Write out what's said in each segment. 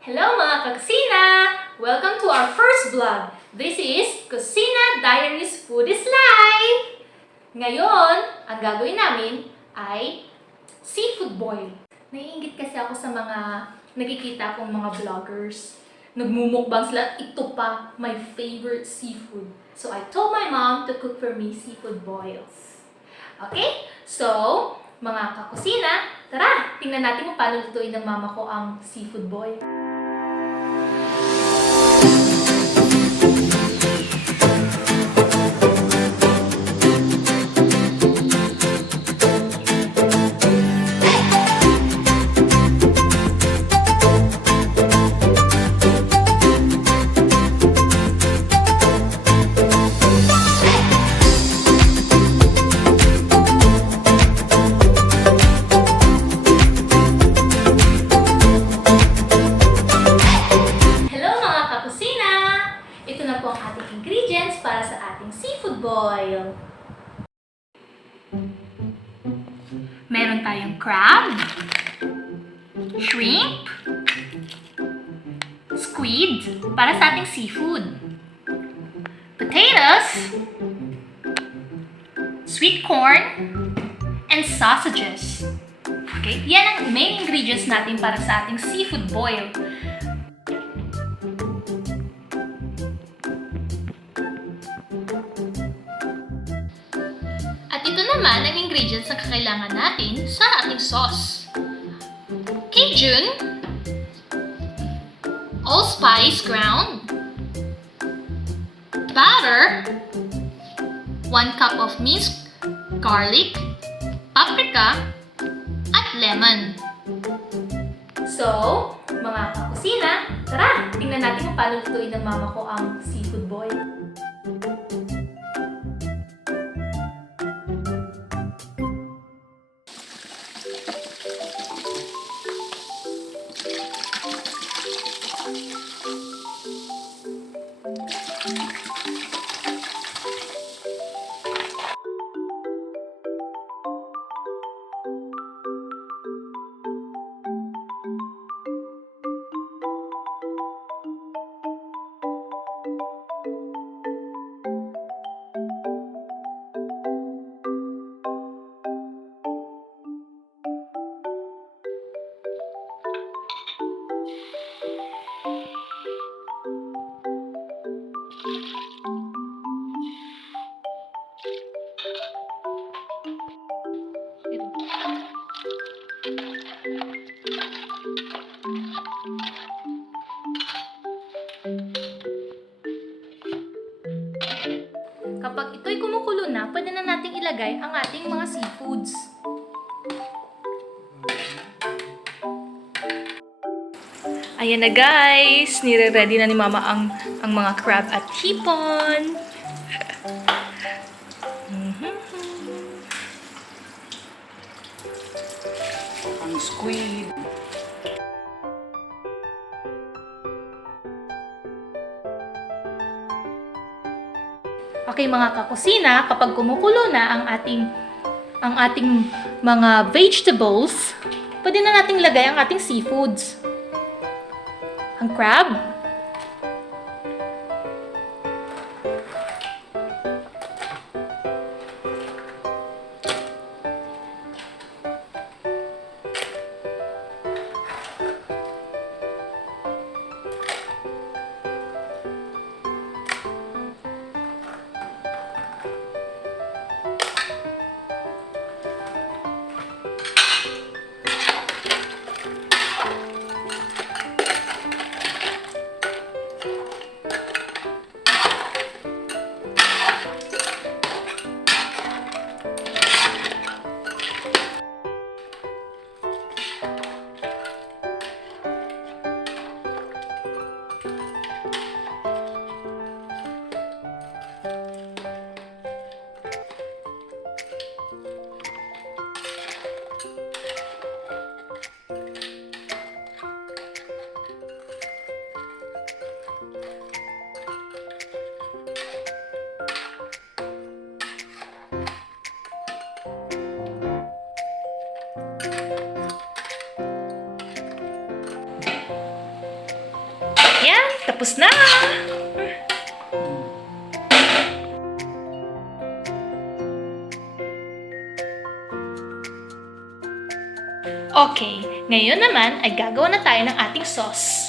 Hello mga ka-Cusina! Welcome to our first vlog. This is Cusina Diaries Food is Life! Ngayon, ang gagawin namin ay seafood boil. Naiinggit kasi ako sa mga nakikita kong mga vloggers. Nagmumukbang sila at ito pa, my favorite seafood. So I told my mom to cook for me seafood boils. Okay? So, mga ka-Cusina, tara! Tingnan natin kung paano lutuin ng mama ko ang seafood boil. Para sa ating seafood boil. Meron tayong crab, shrimp, squid para sa ating seafood, potatoes, sweet corn, and sausages. Okay? Yan ang main ingredients natin para sa ating seafood boil. At ito naman ang ingredients na kakailangan natin sa ating sauce. Cajun, allspice ground, butter, 1 cup of minced garlic, paprika, at lemon. So, mga ka-Cusina, tara! Tingnan natin kung paano lutuin ng mama ko ang seafood boil. Kapag ito'y kumukulo na, pwede na nating ilagay ang ating mga seafoods. Ayan na guys, nire-ready na ni Mama ang mga crab at hipon. Ang squid. Okay mga ka-Cusina, kapag kumukulo na ang ating mga vegetables, pwede na nating lagay ang ating seafoods. Ang crab, Tapos na! Okay, ngayon naman ay gagawa na tayo ng ating sauce.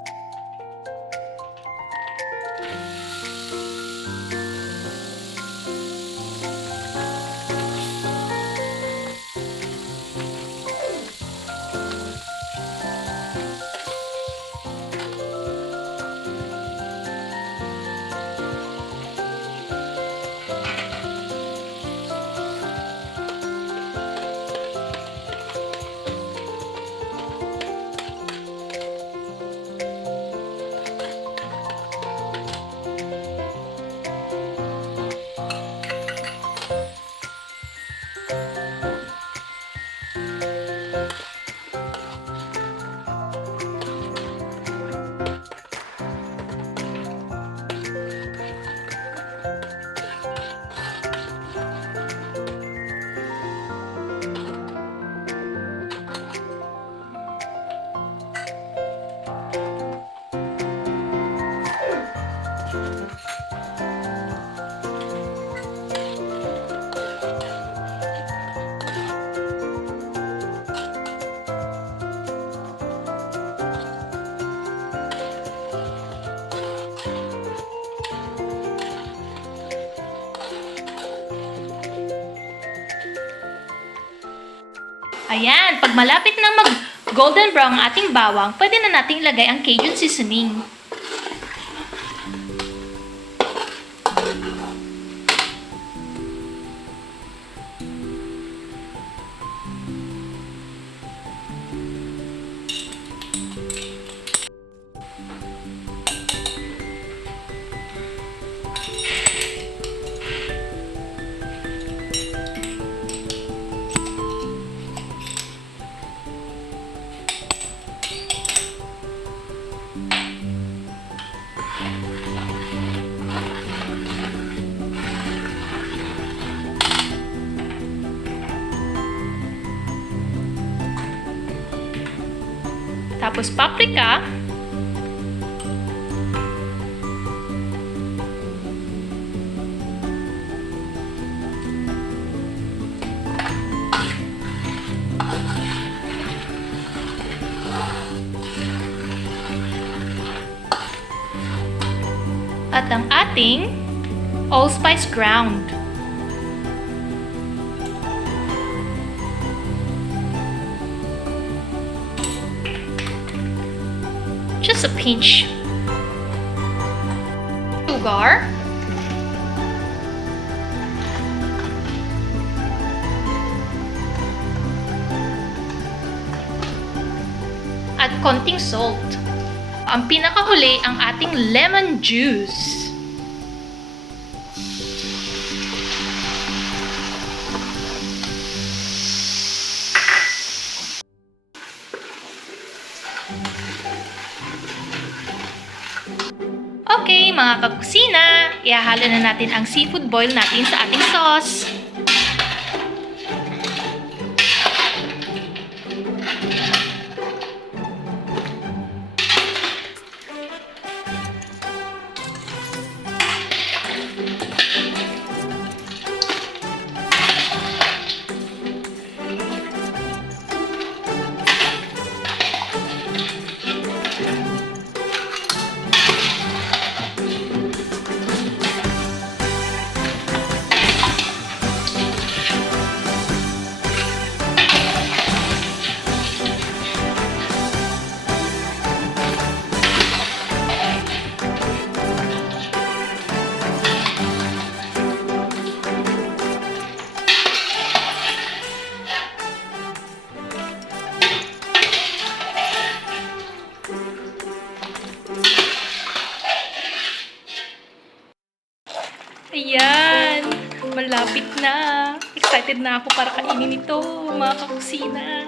Ayan, pag malapit na mag-golden brown ang ating bawang, pwede na nating ilagay ang Cajun seasoning. Tapos paprika. At ang ating allspice ground. Just a pinch. Sugar. At konting salt. Ang pinakahuli ang ating lemon juice. Okay, mga kakusina, ihahalo na natin ang seafood boil natin sa ating sauce. Ayan, malapit na. Excited na ako para kainin ito, mga kakusina.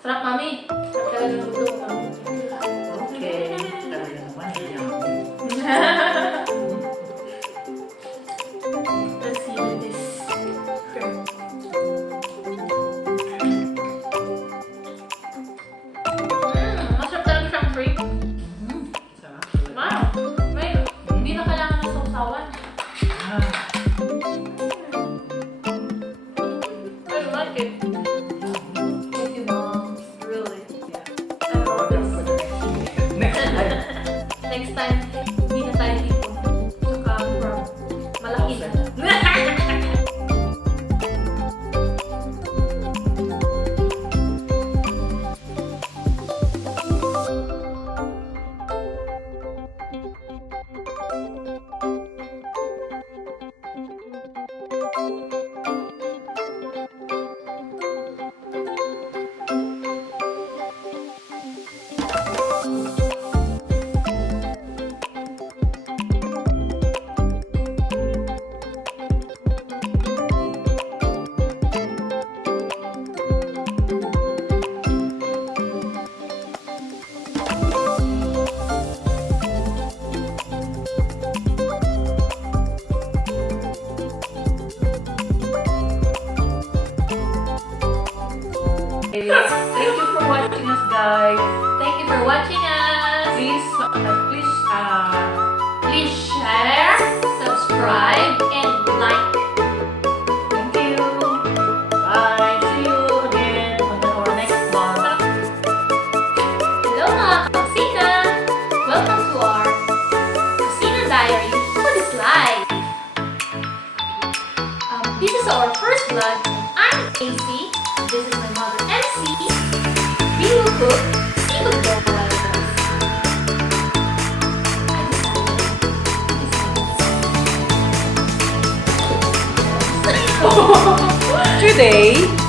Sarap, Mami. Okay. Talaga naman. Let's see with this. life. Thank you for watching us. Please, Please share, subscribe, and like. thank you. Bye. See you again on our next vlog. Hello mga Kusina! Welcome to our Cusina Diary Food is Life. This is our first vlog. I'm AC. This is my mother MC. We will cook seafood balls. Today,